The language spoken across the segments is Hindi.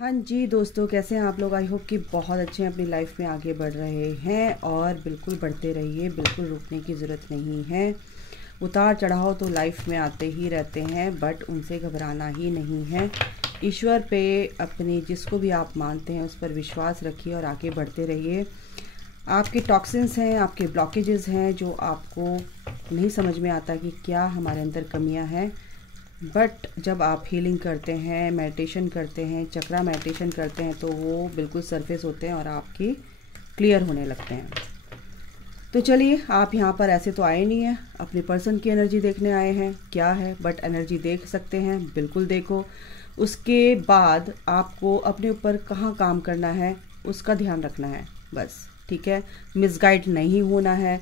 हाँ जी दोस्तों, कैसे हैं आप लोग। आई होप कि बहुत अच्छे हैं, अपनी लाइफ में आगे बढ़ रहे हैं और बिल्कुल बढ़ते रहिए, बिल्कुल रुकने की ज़रूरत नहीं है। उतार चढ़ाव तो लाइफ में आते ही रहते हैं, बट उनसे घबराना ही नहीं है। ईश्वर पे अपनी जिसको भी आप मानते हैं उस पर विश्वास रखिए और आगे बढ़ते रहिए। आपके टॉक्सिन्स हैं, आपके ब्लॉकेजेस हैं जो आपको नहीं समझ में आता कि क्या हमारे अंदर कमियां हैं, बट जब आप हीलिंग करते हैं, मेडिटेशन करते हैं, चक्रा मेडिटेशन करते हैं तो वो बिल्कुल सरफेस होते हैं और आपकी क्लियर होने लगते हैं। तो चलिए, आप यहाँ पर ऐसे तो आए नहीं हैं, अपने पर्सन की एनर्जी देखने आए हैं क्या है, बट एनर्जी देख सकते हैं, बिल्कुल देखो। उसके बाद आपको अपने ऊपर कहाँ काम करना है उसका ध्यान रखना है बस, ठीक है। मिसगाइड नहीं होना है।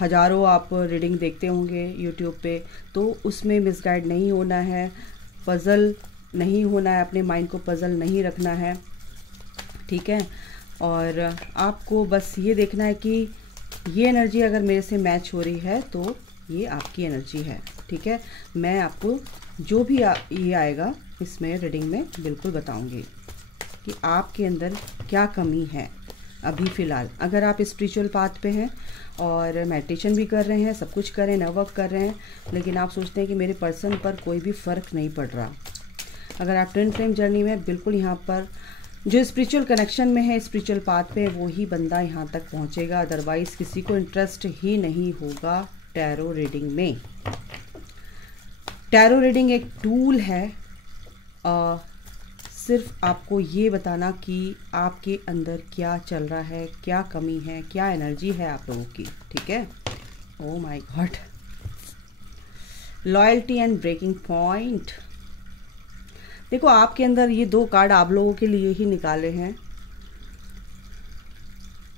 हज़ारों आप रीडिंग देखते होंगे यूट्यूब पे, तो उसमें मिसगाइड नहीं होना है, पज़ल नहीं होना है, अपने माइंड को पज़ल नहीं रखना है, ठीक है। और आपको बस ये देखना है कि ये एनर्जी अगर मेरे से मैच हो रही है तो ये आपकी एनर्जी है, ठीक है। मैं आपको जो भी ये आएगा इसमें रीडिंग में बिल्कुल बताऊंगी कि आपके अंदर क्या कमी है अभी फ़िलहाल। अगर आप स्पिरिचुअल पाथ पे हैं और मेडिटेशन भी कर रहे हैं, सब कुछ कर रहे हैं, नर्क कर रहे हैं, लेकिन आप सोचते हैं कि मेरे पर्सन पर कोई भी फ़र्क नहीं पड़ रहा, अगर आप ट्विन फ्लेम जर्नी में बिल्कुल यहाँ पर जो स्पिरिचुअल कनेक्शन में है, स्पिरिचुअल पाथ पे, वो ही बंदा यहाँ तक पहुँचेगा। अदरवाइज़ किसी को इंटरेस्ट ही नहीं होगा टैरो रीडिंग में। टैरो रीडिंग एक टूल है, सिर्फ आपको ये बताना कि आपके अंदर क्या चल रहा है, क्या कमी है, क्या एनर्जी है आप लोगों की, ठीक है। Oh my God, loyalty and breaking point. देखो, आपके अंदर ये दो कार्ड आप लोगों के लिए ही निकाले हैं।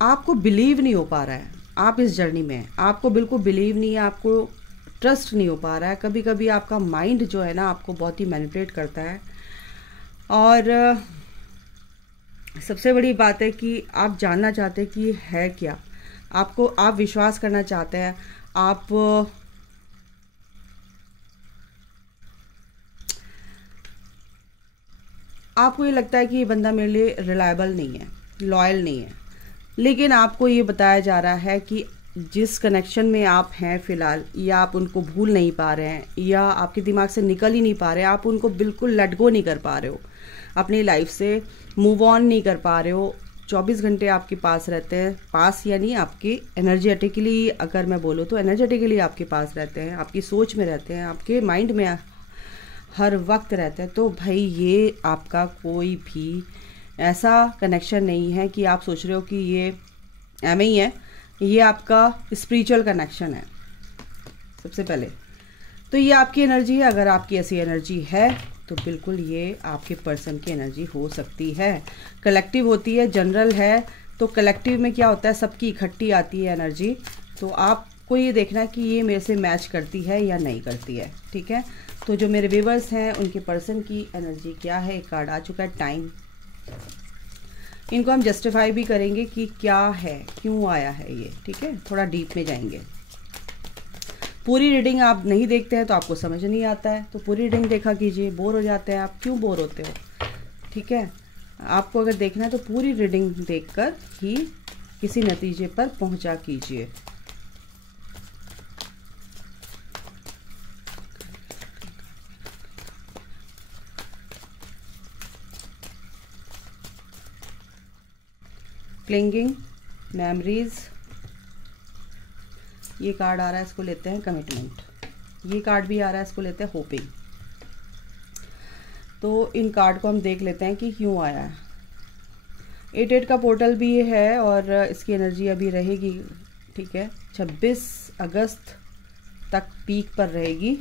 आपको बिलीव नहीं हो पा रहा है, आप इस जर्नी में, आपको बिल्कुल बिलीव नहीं है, आपको ट्रस्ट नहीं हो पा रहा है। कभी कभी आपका माइंड जो है ना आपको बहुत ही मैनिपुलेट करता है। और सबसे बड़ी बात है कि आप जानना चाहते हैं कि है क्या, आप विश्वास करना चाहते हैं, आपको ये लगता है कि ये बंदा मेरे लिए रिलायबल नहीं है, लॉयल नहीं है, लेकिन आपको ये बताया जा रहा है कि जिस कनेक्शन में आप हैं फ़िलहाल, या आप उनको भूल नहीं पा रहे हैं, या आपके दिमाग से निकल ही नहीं पा रहे हैं, आप उनको बिल्कुल लेट गो नहीं कर पा रहे हो, अपनी लाइफ से मूव ऑन नहीं कर पा रहे हो। 24 घंटे आपके पास रहते हैं, पास यानी आपकी एनर्जेटिकली, अगर मैं बोलूँ तो एनर्जेटिकली आपके पास रहते हैं, आपकी सोच में रहते हैं, आपके माइंड में हर वक्त रहते हैं। तो भाई ये आपका कोई भी ऐसा कनेक्शन नहीं है कि आप सोच रहे हो कि ये एम ही है, ये आपका स्पिरिचुअल कनेक्शन है सबसे पहले। तो ये आपकी एनर्जी है। अगर आपकी ऐसी एनर्जी है तो बिल्कुल ये आपके पर्सन की एनर्जी हो सकती है। कलेक्टिव होती है, जनरल है, तो कलेक्टिव में क्या होता है, सबकी इकट्ठी आती है एनर्जी। तो आपको ये देखना है कि ये मेरे से मैच करती है या नहीं करती है, ठीक है। तो जो मेरे व्यूअर्स हैं उनके पर्सन की एनर्जी क्या है, एक कार्ड आ चुका है, टाइम। इनको हम जस्टिफाई भी करेंगे कि क्या है, क्यों आया है ये, ठीक है। थोड़ा डीप में जाएंगे। पूरी रीडिंग आप नहीं देखते हैं तो आपको समझ नहीं आता है, तो पूरी रीडिंग देखा कीजिए। बोर हो जाते हैं आप, क्यों बोर होते हो, ठीक है। आपको अगर देखना है तो पूरी रीडिंग देखकर ही किसी नतीजे पर पहुंचा कीजिए। क्लिंगिंग, मेमोरीज, ये कार्ड आ रहा है, इसको लेते हैं कमिटमेंट। ये कार्ड भी आ रहा है, इसको लेते हैं होपिंग। तो इन कार्ड को हम देख लेते हैं कि क्यों आया है। 8 का पोर्टल भी ये है और इसकी एनर्जी अभी रहेगी, ठीक है। 26 अगस्त तक पीक पर रहेगी।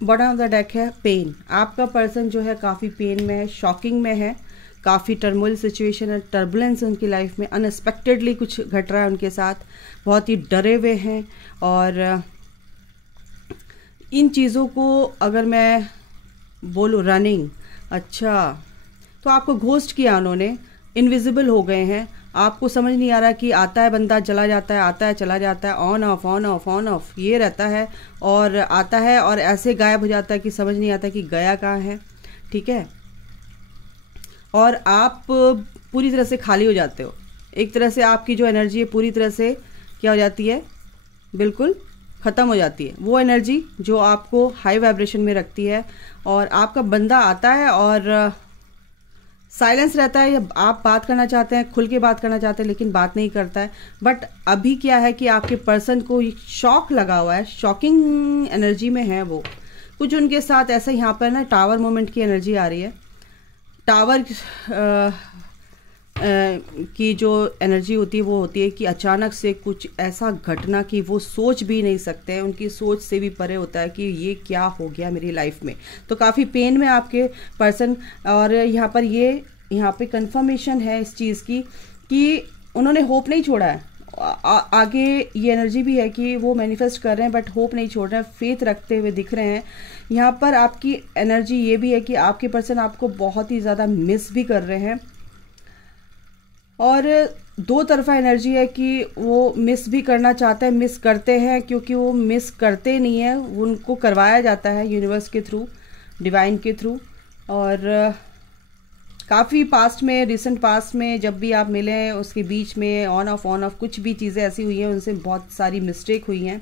बॉटम ऑफ द डेक है पेन। आपका पर्सन जो है काफ़ी पेन में है, शॉकिंग में है, काफ़ी टर्मोइल सिचुएशन है, टर्बुलेंस उनकी लाइफ में, अनएक्सपेक्टेडली कुछ घट रहा है उनके साथ, बहुत ही डरे हुए हैं। और इन चीज़ों को अगर मैं बोलूँ, रनिंग, अच्छा, तो आपको घोस्ट किया उन्होंने, इनविजिबल हो गए हैं, आपको समझ नहीं आ रहा कि आता है बंदा चला जाता है, आता है चला जाता है, on off on off on off ये रहता है, और आता है और ऐसे गायब हो जाता है कि समझ नहीं आता कि गया कहाँ है। ठीक है, और आप पूरी तरह से खाली हो जाते हो। एक तरह से आपकी जो एनर्जी है पूरी तरह से क्या हो जाती है, बिल्कुल ख़त्म हो जाती है। वो एनर्जी जो आपको हाई वाइब्रेशन में रखती है, और आपका बंदा आता है और साइलेंस रहता है, या आप बात करना चाहते हैं, खुल के बात करना चाहते हैं, लेकिन बात नहीं करता है। बट अभी क्या है कि आपके पर्सन को शॉक लगा हुआ है, शॉकिंग एनर्जी में है वो कुछ। उनके साथ ऐसा यहाँ पर ना टावर मोमेंट की एनर्जी आ रही है। टावर की जो एनर्जी होती है वो होती है कि अचानक से कुछ ऐसा घटना कि वो सोच भी नहीं सकते हैं, उनकी सोच से भी परे होता है कि ये क्या हो गया मेरी लाइफ में। तो काफ़ी पेन में आपके पर्सन, और यहाँ पे कंफर्मेशन है इस चीज़ की कि उन्होंने होप नहीं छोड़ा है। आगे ये एनर्जी भी है कि वो मैनिफेस्ट कर रहे हैं, बट होप नहीं छोड़ रहे हैं, फेथ रखते हुए दिख रहे हैं। यहाँ पर आपकी एनर्जी ये भी है कि आपके पर्सन आपको बहुत ही ज़्यादा मिस भी कर रहे हैं, और दो तरफा एनर्जी है कि वो मिस भी करना चाहते हैं, मिस करते हैं, क्योंकि वो मिस करते नहीं है, उनको करवाया जाता है यूनिवर्स के थ्रू, डिवाइन के थ्रू। और काफ़ी पास्ट में, रिसेंट पास्ट में जब भी आप मिले हैं उसके बीच में ऑन ऑफ कुछ भी चीज़ें ऐसी हुई हैं, उनसे बहुत सारी मिस्टेक हुई हैं।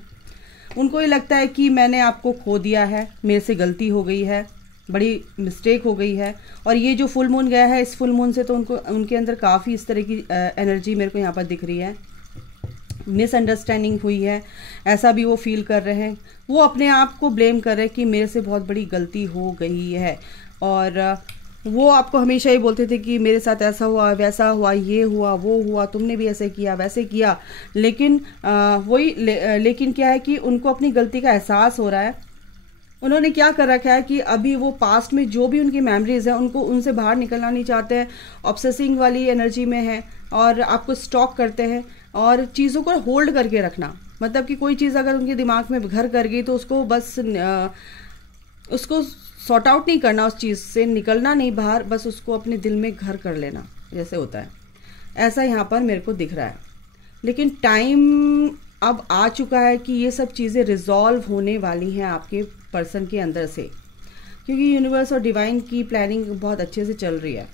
उनको ये लगता है कि मैंने आपको खो दिया है, मेरे से गलती हो गई है, बड़ी मिस्टेक हो गई है। और ये जो फुल मून गया है, इस फुल मून से तो उनके अंदर काफ़ी इस तरह की एनर्जी मेरे को यहाँ पर दिख रही है। मिसअंडरस्टैंडिंग हुई है, ऐसा भी वो फील कर रहे हैं। वो अपने आप को ब्लेम कर रहे हैं कि मेरे से बहुत बड़ी गलती हो गई है, और वो आपको हमेशा ही बोलते थे कि मेरे साथ ऐसा हुआ, वैसा हुआ, ये हुआ, वो हुआ, तुमने भी ऐसे किया, वैसे किया। लेकिन लेकिन क्या है कि उनको अपनी गलती का एहसास हो रहा है। उन्होंने क्या कर रखा है कि अभी वो पास्ट में जो भी उनकी मेमोरीज हैं उनको, उनसे बाहर निकलना नहीं चाहते हैं, ऑब्सेसिंग वाली एनर्जी में है, और आपको स्टॉक करते हैं, और चीज़ों को होल्ड करके रखना। मतलब कि कोई चीज़ अगर उनके दिमाग में घर कर गई तो उसको बस उसको सॉर्ट आउट नहीं करना, उस चीज़ से निकलना नहीं बाहर, बस उसको अपने दिल में घर कर लेना, जैसे होता है। ऐसा यहाँ पर मेरे को दिख रहा है। लेकिन टाइम अब आ चुका है कि ये सब चीज़ें रिजॉल्व होने वाली हैं आपके पर्सन के अंदर से, क्योंकि यूनिवर्स और डिवाइन की प्लानिंग बहुत अच्छे से चल रही है।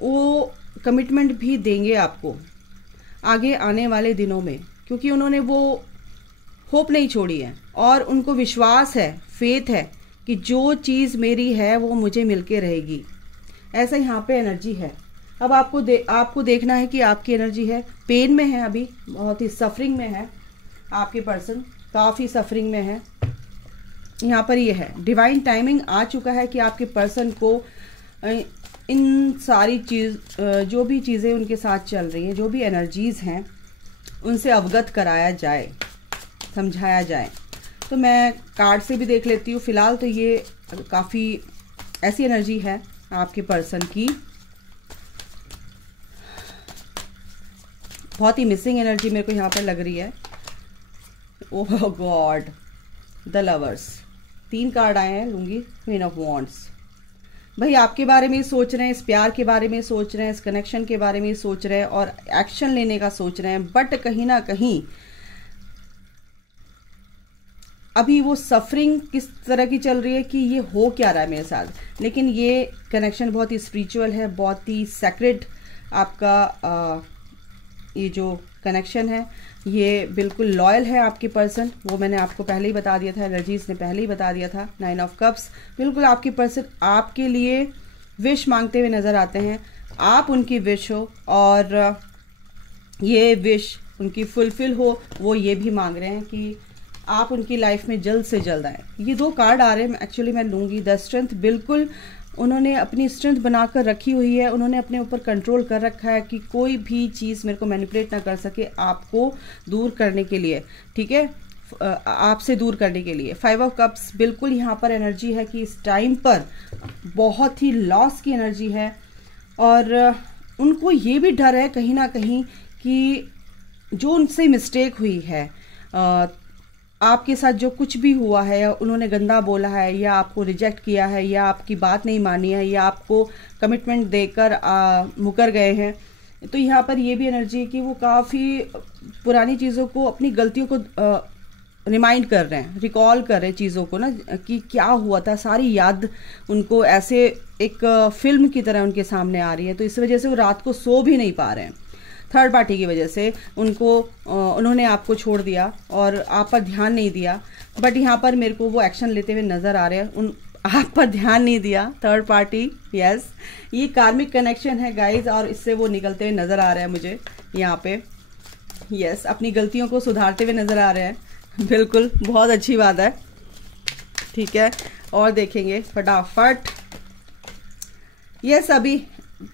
वो कमिटमेंट भी देंगे आपको आगे आने वाले दिनों में, क्योंकि उन्होंने वो होप नहीं छोड़ी है, और उनको विश्वास है, फेथ है कि जो चीज़ मेरी है वो मुझे मिलके रहेगी। ऐसा यहाँ पे एनर्जी है। अब आपको देखना है कि आपकी एनर्जी है, पेन में है, अभी बहुत ही सफरिंग में है आपके पर्सन, काफ़ी सफरिंग में है। यहाँ पर ये है, डिवाइन टाइमिंग आ चुका है कि आपके पर्सन को इन सारी जो भी चीज़ें उनके साथ चल रही हैं, जो भी एनर्जीज़ हैं, उनसे अवगत कराया जाए, समझाया जाए। तो मैं कार्ड से भी देख लेती हूँ। फ़िलहाल तो ये काफ़ी ऐसी एनर्जी है आपके पर्सन की, बहुत ही मिसिंग एनर्जी मेरे को यहाँ पर लग रही है। ओह गॉड, द लवर्स, 3 कार्ड आए हैं, लूंगी क्वीन ऑफ वॉन्ड्स। भाई आपके बारे में सोच रहे हैं, इस प्यार के बारे में सोच रहे हैं, इस कनेक्शन के बारे में सोच रहे हैं, और एक्शन लेने का सोच रहे हैं, बट कहीं ना कहीं अभी वो सफरिंग किस तरह की चल रही है कि ये हो क्या रहा है मेरे साथ। लेकिन ये कनेक्शन बहुत ही स्पिरिचुअल है, बहुत ही सेक्रेड आपका ये जो कनेक्शन है, ये बिल्कुल लॉयल है आपके पर्सन। वो मैंने आपको पहले ही बता दिया था, एनर्जीज ने पहले ही बता दिया था। 9 ऑफ कप्स, बिल्कुल आपके पर्सन आपके लिए विश मांगते हुए नज़र आते हैं। आप उनकी विश हो, और ये विश उनकी फुलफिल हो, वो ये भी मांग रहे हैं कि आप उनकी लाइफ में जल्द से जल्द आए। ये 2 कार्ड आ रहे हैं, एक्चुअली मैं लूँगी द स्ट्रेंथ। बिल्कुल उन्होंने अपनी स्ट्रेंथ बनाकर रखी हुई है, उन्होंने अपने ऊपर कंट्रोल कर रखा है कि कोई भी चीज़ मेरे को मैनिपुलेट ना कर सके, आपको दूर करने के लिए, ठीक है, आपसे दूर करने के लिए। 5 ऑफ कप्स, बिल्कुल यहाँ पर एनर्जी है कि इस टाइम पर बहुत ही लॉस की एनर्जी है, और उनको ये भी डर है कहीं ना कहीं कि जो उनसे मिस्टेक हुई है, आपके साथ जो कुछ भी हुआ है, या उन्होंने गंदा बोला है, या आपको रिजेक्ट किया है, या आपकी बात नहीं मानी है, या आपको कमिटमेंट देकर मुकर गए हैं, तो यहाँ पर ये भी एनर्जी है कि वो काफ़ी पुरानी चीज़ों को, अपनी गलतियों को रिमाइंड कर रहे हैं, रिकॉल कर रहे हैं चीज़ों को ना, कि क्या हुआ था, सारी याद उनको ऐसे एक फिल्म की तरह उनके सामने आ रही है। तो इस वजह से वो रात को सो भी नहीं पा रहे हैं। थर्ड पार्टी की वजह से उन्होंने आपको छोड़ दिया और आप पर ध्यान नहीं दिया, बट यहाँ पर मेरे को वो एक्शन लेते हुए नज़र आ रहे हैं। आप पर ध्यान नहीं दिया थर्ड पार्टी। यस, ये कार्मिक कनेक्शन है गाइज, और इससे वो निकलते हुए नज़र आ रहे हैं मुझे यहाँ पे। यस, अपनी गलतियों को सुधारते हुए नज़र आ रहे हैं। बिल्कुल, बहुत अच्छी बात है। ठीक है, और देखेंगे फटाफट। यस, अभी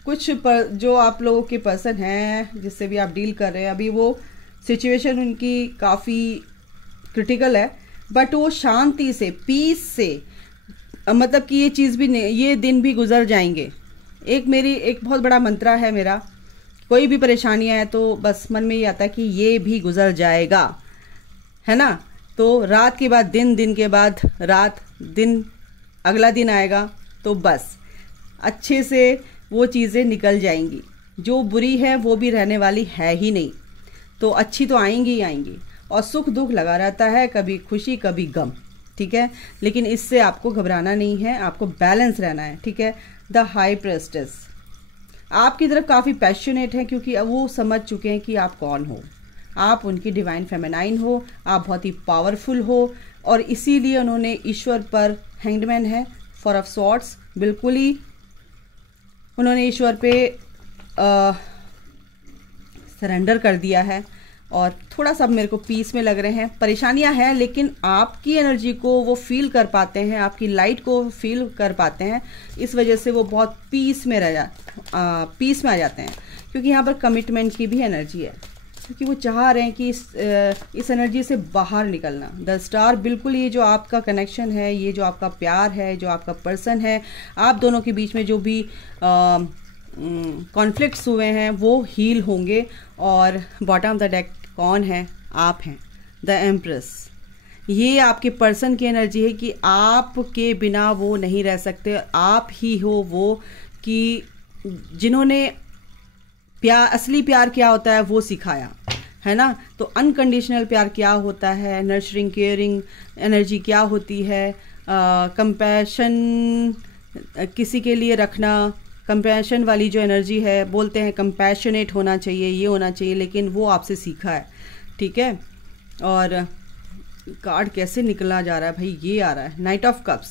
कुछ जो आप लोगों के पर्सन हैं जिससे भी आप डील कर रहे हैं, अभी वो सिचुएशन उनकी काफ़ी क्रिटिकल है, बट वो शांति से, पीस से, मतलब कि ये चीज़ भी नहीं, ये दिन भी गुजर जाएंगे। एक बहुत बड़ा मंत्रा है मेरा, कोई भी परेशानियां हैं तो बस मन में ये आता है कि ये भी गुजर जाएगा, है ना। तो रात के बाद दिन, दिन के बाद रात, दिन, अगला दिन आएगा, तो बस अच्छे से वो चीज़ें निकल जाएंगी। जो बुरी है वो भी रहने वाली है ही नहीं, तो अच्छी तो आएंगी ही आएंगी। और सुख दुख लगा रहता है, कभी खुशी कभी गम, ठीक है। लेकिन इससे आपको घबराना नहीं है, आपको बैलेंस रहना है, ठीक है। द हाई प्रेस्टेस आपकी तरफ काफ़ी पैशनेट है, क्योंकि अब वो समझ चुके हैं कि आप कौन हो। आप उनकी डिवाइन फेमिनाइन हो, आप बहुत ही पावरफुल हो, और इसीलिए उन्होंने ईश्वर पर, हैंगडमैन है, 4 ऑफ सॉर्ड्स, बिल्कुल ही उन्होंने ईश्वर पे सरेंडर कर दिया है। और थोड़ा सा मेरे को पीस में लग रहे हैं। परेशानियां हैं, लेकिन आपकी एनर्जी को वो फील कर पाते हैं, आपकी लाइट को फील कर पाते हैं। इस वजह से वो बहुत पीस में पीस में आ जाते हैं, क्योंकि यहाँ पर कमिटमेंट की भी एनर्जी है, क्योंकि वो चाह रहे हैं कि इस एनर्जी से बाहर निकलना। द स्टार, बिल्कुल ये जो आपका कनेक्शन है, ये जो आपका प्यार है, जो आपका पर्सन है, आप दोनों के बीच में जो भी कॉन्फ्लिक्ट्स हुए हैं वो हील होंगे। और बॉटम ऑफ द डेक कौन है? आप हैं, द एम्प्रेस। ये आपके पर्सन की एनर्जी है कि आपके बिना वो नहीं रह सकते। आप ही हो वो कि जिन्होंने प्यार, असली प्यार क्या होता है वो सिखाया, है ना। तो अनकंडीशनल प्यार क्या होता है, नर्चरिंग केयरिंग एनर्जी क्या होती है, कंपैशन किसी के लिए रखना, कंपैशन वाली जो एनर्जी है, बोलते हैं कंपैशनेट होना चाहिए, ये होना चाहिए, लेकिन वो आपसे सीखा है, ठीक है। और कार्ड कैसे निकला जा रहा है भाई, ये आ रहा है night of cups,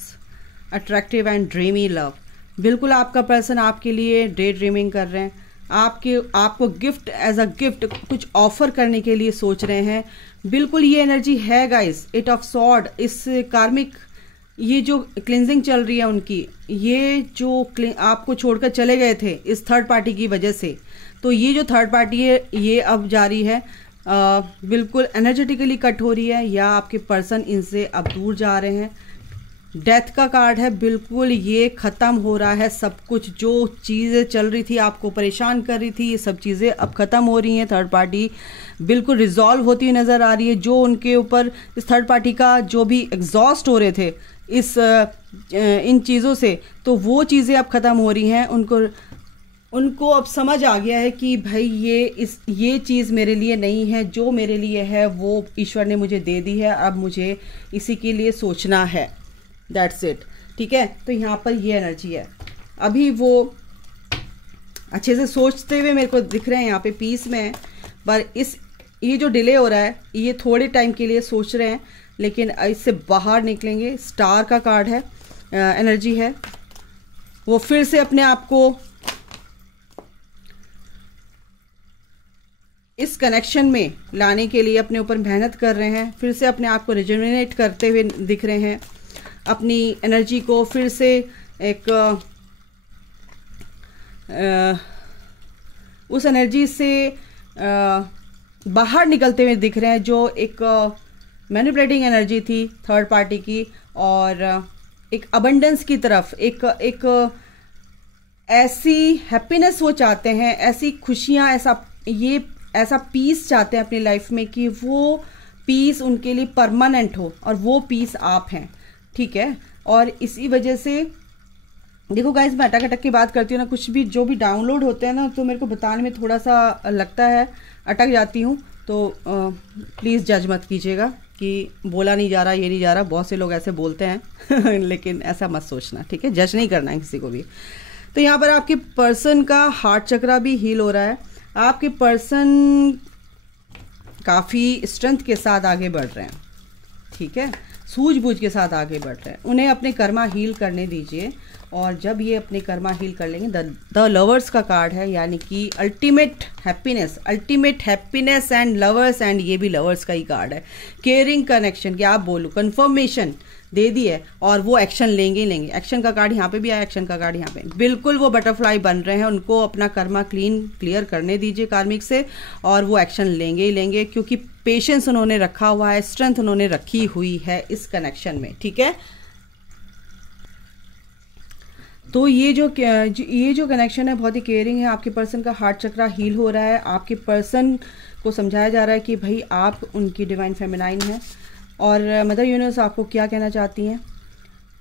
attractive and dreamy love. बिल्कुल आपका पर्सन आपके लिए डे ड्रीमिंग कर रहे हैं, आपको गिफ्ट, एज अ गिफ्ट कुछ ऑफर करने के लिए सोच रहे हैं। बिल्कुल ये एनर्जी है गाइस, 8 ऑफ सॉर्ड। इस कार्मिक, ये जो क्लिनजिंग चल रही है उनकी, ये जो आपको छोड़कर चले गए थे इस थर्ड पार्टी की वजह से, तो ये जो थर्ड पार्टी है ये अब जारी है, बिल्कुल एनर्जेटिकली कट हो रही है, या आपके पर्सन इनसे अब दूर जा रहे हैं। डेथ का कार्ड है, बिल्कुल ये ख़त्म हो रहा है सब कुछ। जो चीज़ें चल रही थी, आपको परेशान कर रही थी, ये सब चीज़ें अब ख़त्म हो रही हैं। थर्ड पार्टी बिल्कुल रिजॉल्व होती हुई नज़र आ रही है। जो उनके ऊपर इस थर्ड पार्टी का जो भी एग्जॉस्ट हो रहे थे इन चीज़ों से, तो वो चीज़ें अब ख़त्म हो रही हैं। उनको अब समझ आ गया है कि भाई ये चीज़ मेरे लिए नहीं है, जो मेरे लिए है वो ईश्वर ने मुझे दे दी है, अब मुझे इसी के लिए सोचना है, दैट्स इट, ठीक है। तो यहाँ पर ये एनर्जी है, अभी वो अच्छे से सोचते हुए मेरे को दिख रहे हैं, यहाँ पे पीस में है, पर ये जो डिले हो रहा है, ये थोड़े टाइम के लिए सोच रहे हैं, लेकिन इससे बाहर निकलेंगे। स्टार का कार्ड है, एनर्जी है, वो फिर से अपने आप को इस कनेक्शन में लाने के लिए अपने ऊपर मेहनत कर रहे हैं, फिर से अपने आप को रिजुविनेट करते हुए दिख रहे हैं, अपनी एनर्जी को फिर से एक उस एनर्जी से बाहर निकलते हुए दिख रहे हैं, जो एक मैनिपुलेटिंग एनर्जी थी थर्ड पार्टी की, और एक अबंडेंस की तरफ, एक ऐसी हैप्पीनेस वो चाहते हैं, ऐसी खुशियाँ, ऐसा पीस चाहते हैं अपनी लाइफ में कि वो पीस उनके लिए परमानेंट हो, और वो पीस आप हैं, ठीक है। और इसी वजह से देखो गाइस, मैं अटक अटक की बात करती हूँ ना, कुछ भी जो भी डाउनलोड होते हैं ना, तो मेरे को बताने में थोड़ा सा लगता है, अटक जाती हूँ। तो प्लीज़ जज मत कीजिएगा कि बोला नहीं जा रहा, ये नहीं जा रहा। बहुत से लोग ऐसे बोलते हैं लेकिन ऐसा मत सोचना, ठीक है? जज नहीं करना है किसी को भी। तो यहाँ पर आपके पर्सन का हार्ट चक्रा भी हील हो रहा है। आपके पर्सन काफ़ी स्ट्रेंथ के साथ आगे बढ़ रहे हैं, ठीक है? सूझबूझ के साथ आगे बढ़ रहे हैं। उन्हें अपने कर्मा हील करने दीजिए, और जब ये अपने कर्मा हील कर लेंगे, द लवर्स का कार्ड है, यानी कि ultimate happiness and lovers, and ये भी लवर्स का ही कार्ड है। केयरिंग कनेक्शन, क्या आप बोलूँ, कन्फर्मेशन दे दी है, और वो एक्शन लेंगे ही लेंगे। एक्शन का कार्ड यहाँ पे भी आया, एक्शन का कार्ड यहाँ पे। बिल्कुल वो बटरफ्लाई बन रहे हैं, उनको अपना कर्मा क्लियर करने दीजिए कार्मिक से, और वो एक्शन लेंगे ही लेंगे, क्योंकि पेशेंस उन्होंने रखा हुआ है, स्ट्रेंथ उन्होंने रखी हुई है इस कनेक्शन में, ठीक है? तो ये जो कनेक्शन है बहुत ही केयरिंग है। आपके पर्सन का हार्ट चक्रा हील हो रहा है। आपके पर्सन को समझाया जा रहा है कि भाई आप उनकी डिवाइन फेमिनाइन हैं, और मदर यूनिवर्स आपको क्या कहना चाहती हैं,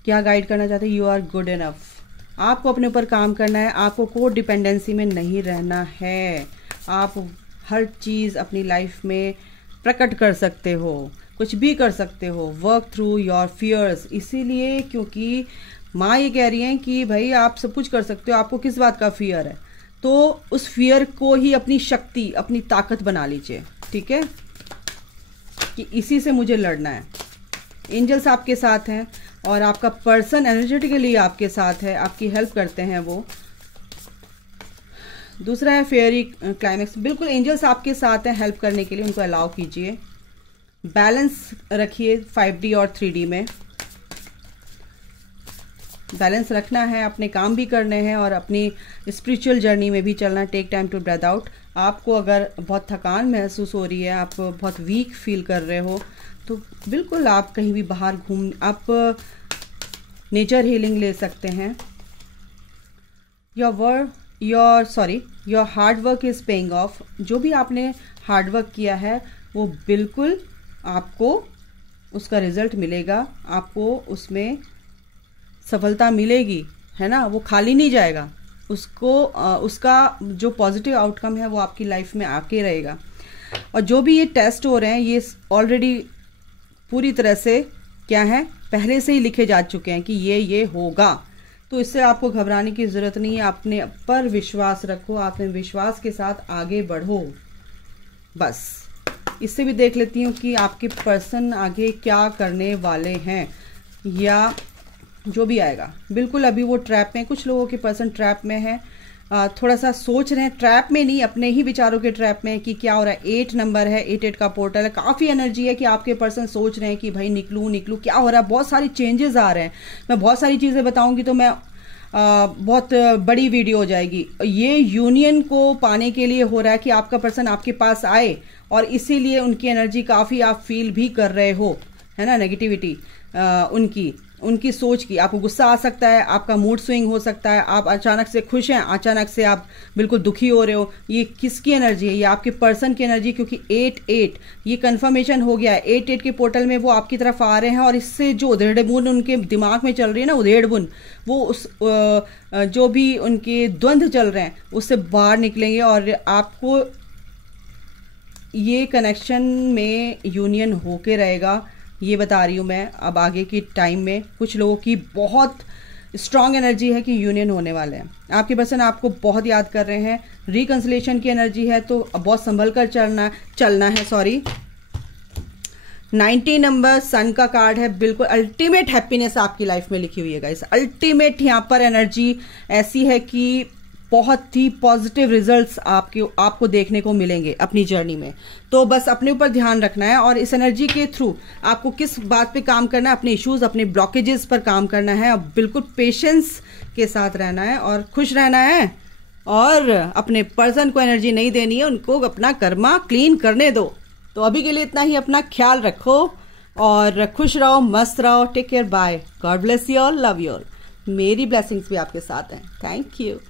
क्या गाइड करना चाहती है। You are good enough. आपको अपने ऊपर काम करना है, आपको कोड डिपेंडेंसी में नहीं रहना है। आप हर चीज़ अपनी लाइफ में प्रकट कर सकते हो, कुछ भी कर सकते हो। वर्क थ्रू योर फियर्स, इसीलिए क्योंकि माँ ये कह रही हैं कि भाई आप सब कुछ कर सकते हो, आपको किस बात का फियर है, तो उस फियर को ही अपनी शक्ति, अपनी ताकत बना लीजिए, ठीक है? कि इसी से मुझे लड़ना है। एंजल्स आपके साथ हैं, और आपका पर्सन एनर्जेटिकली आपके साथ है, आपकी हेल्प करते हैं वो। दूसरा है फेयरी क्लाइमेक्स। बिल्कुल एंजल्स आपके साथ हैं हेल्प करने के लिए, उनको अलाउ कीजिए। बैलेंस रखिए 5D और 3D में। बैलेंस रखना है, अपने काम भी करने हैं और अपनी स्पिरिचुअल जर्नी में भी चलना है। Take time to breathe out. आपको अगर बहुत थकान महसूस हो रही है, आप बहुत वीक फील कर रहे हो, तो बिल्कुल आप कहीं भी बाहर आप नेचर हीलिंग ले सकते हैं। Your hard work is paying off. जो भी आपने हार्ड वर्क किया है वो बिल्कुल आपको उसका रिजल्ट मिलेगा, आपको उसमें सफलता मिलेगी, है ना? वो खाली नहीं जाएगा, उसका जो पॉजिटिव आउटकम है वो आपकी लाइफ में आके रहेगा। और जो भी ये टेस्ट हो रहे हैं, ये ऑलरेडी पूरी तरह से क्या है, पहले से ही लिखे जा चुके हैं कि ये होगा। तो इससे आपको घबराने की ज़रूरत नहीं है। अपने पर विश्वास रखो, अपने विश्वास के साथ आगे बढ़ो। बस इससे भी देख लेती हूँ कि आपके पर्सन आगे क्या करने वाले हैं, या जो भी आएगा। बिल्कुल अभी वो ट्रैप में, कुछ लोगों के पर्सन ट्रैप में है, थोड़ा सा सोच रहे हैं, ट्रैप में नहीं, अपने ही विचारों के ट्रैप में कि क्या हो रहा है। 8 नंबर है, 8 का पोर्टल है, काफ़ी एनर्जी है कि आपके पर्सन सोच रहे हैं कि भाई निकलूं क्या हो रहा है। बहुत सारी चेंजेस आ रहे हैं। मैं बहुत सारी चीज़ें बताऊंगी तो मैं बहुत बड़ी वीडियो हो जाएगी। ये यूनियन को पाने के लिए हो रहा है कि आपका पर्सन आपके पास आए, और इसीलिए उनकी एनर्जी काफ़ी आप फील भी कर रहे हो, है ना? नेगेटिविटी उनकी सोच की, आपको गुस्सा आ सकता है, आपका मूड स्विंग हो सकता है, आप अचानक से खुश हैं, अचानक से आप बिल्कुल दुखी हो रहे हो। ये किसकी एनर्जी है? ये आपके पर्सन की एनर्जी, क्योंकि 8 ये कंफर्मेशन हो गया है। 8 के पोर्टल में वो आपकी तरफ आ रहे हैं, और इससे जो उधेड़ बुन उनके दिमाग में चल रही है ना, उधेड़ बुन, वो उस जो भी उनके द्वंद्व चल रहे हैं उससे बाहर निकलेंगे, और आपको ये कनेक्शन में यूनियन होके रहेगा। ये बता रही हूँ मैं। अब आगे की टाइम में कुछ लोगों की बहुत स्ट्रांग एनर्जी है कि यूनियन होने वाले हैं। आपके पर्सन आपको बहुत याद कर रहे हैं। रिकंसिलेशन की एनर्जी है, तो बहुत संभल कर चलना है। 90 नंबर सन का कार्ड है। बिल्कुल अल्टीमेट हैप्पीनेस आपकी लाइफ में लिखी हुई है गाइस। अल्टीमेट यहाँ पर एनर्जी ऐसी है कि बहुत ही पॉजिटिव रिजल्ट्स आपको देखने को मिलेंगे अपनी जर्नी में। तो बस अपने ऊपर ध्यान रखना है, और इस एनर्जी के थ्रू आपको किस बात पे काम करना है, अपने इश्यूज, अपने ब्लॉकेजेस पर काम करना है। और बिल्कुल पेशेंस के साथ रहना है और खुश रहना है, और अपने पर्सन को एनर्जी नहीं देनी है, उनको अपना कर्मा क्लीन करने दो। तो अभी के लिए इतना ही। अपना ख्याल रखो और खुश रहो, मस्त रहो। Take care, bye, God bless you all, love you all. मेरी ब्लेसिंग्स भी आपके साथ हैं। Thank you.